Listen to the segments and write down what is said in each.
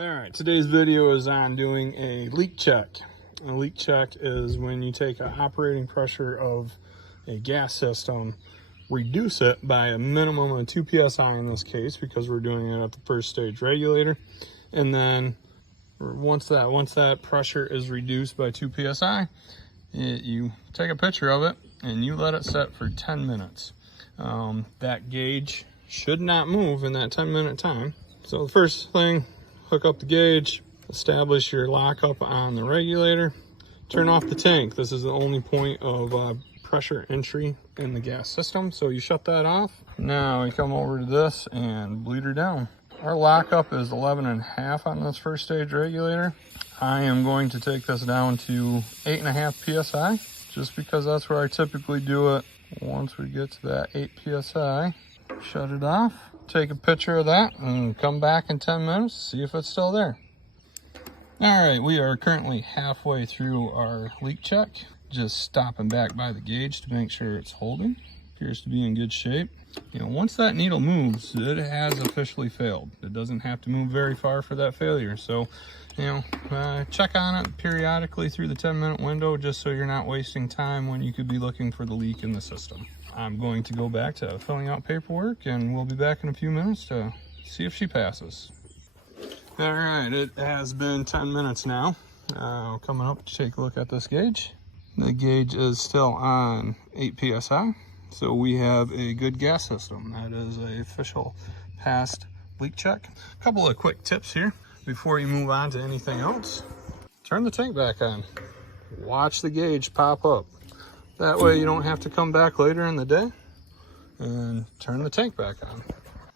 All right, today's video is on doing a leak check. A leak check is when you take an operating pressure of a gas system, reduce it by a minimum of 2 psi in this case, because we're doing it at the first stage regulator, and then once that pressure is reduced by 2 psi, you take a picture of it and you let it set for 10 minutes. That gauge should not move in that 10-minute time. So the first thing, hook up the gauge, establish your lockup on the regulator, turn off the tank. This is the only point of pressure entry in the gas system, so you shut that off. Now we come over to this and bleed her down. Our lockup is 11.5 on this first stage regulator. I am going to take this down to 8.5 psi, just because that's where I typically do it. Once we get to that 8 psi, shut it off, take a picture of that, and come back in 10 minutes, see if it's still there. All right, we are currently halfway through our leak check. Just stopping back by the gauge to make sure it's holding. Appears to be in good shape. You know, once that needle moves, it has officially failed. It doesn't have to move very far for that failure. So, you know, check on it periodically through the 10-minute window, just so you're not wasting time when you could be looking for the leak in the system. I'm going to go back to filling out paperwork, and we'll be back in a few minutes to see if she passes. All right, it has been 10 minutes now. Coming up to take a look at this gauge. The gauge is still on 8 psi. So we have a good gas system. That is an official passed leak check. A couple of quick tips here before you move on to anything else. Turn the tank back on. Watch the gauge pop up. That way you don't have to come back later in the day and turn the tank back on.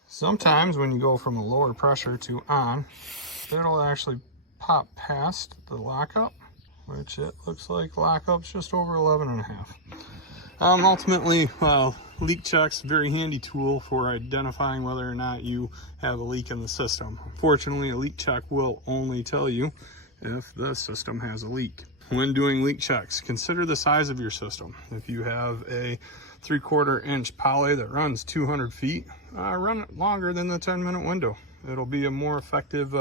Sometimes when you go from a lower pressure to on, it'll actually pop past the lockup, which it looks like lockup's just over 11.5. Ultimately, leak check's a very handy tool for identifying whether or not you have a leak in the system. Unfortunately, a leak check will only tell you if the system has a leak. When doing leak checks, consider the size of your system. If you have a 3/4 inch poly that runs 200 feet, run it longer than the 10-minute window. It'll be a more effective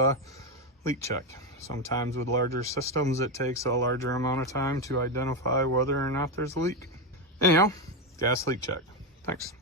leak check. Sometimes with larger systems, it takes a larger amount of time to identify whether or not there's a leak. Anyhow, gas leak check. Thanks.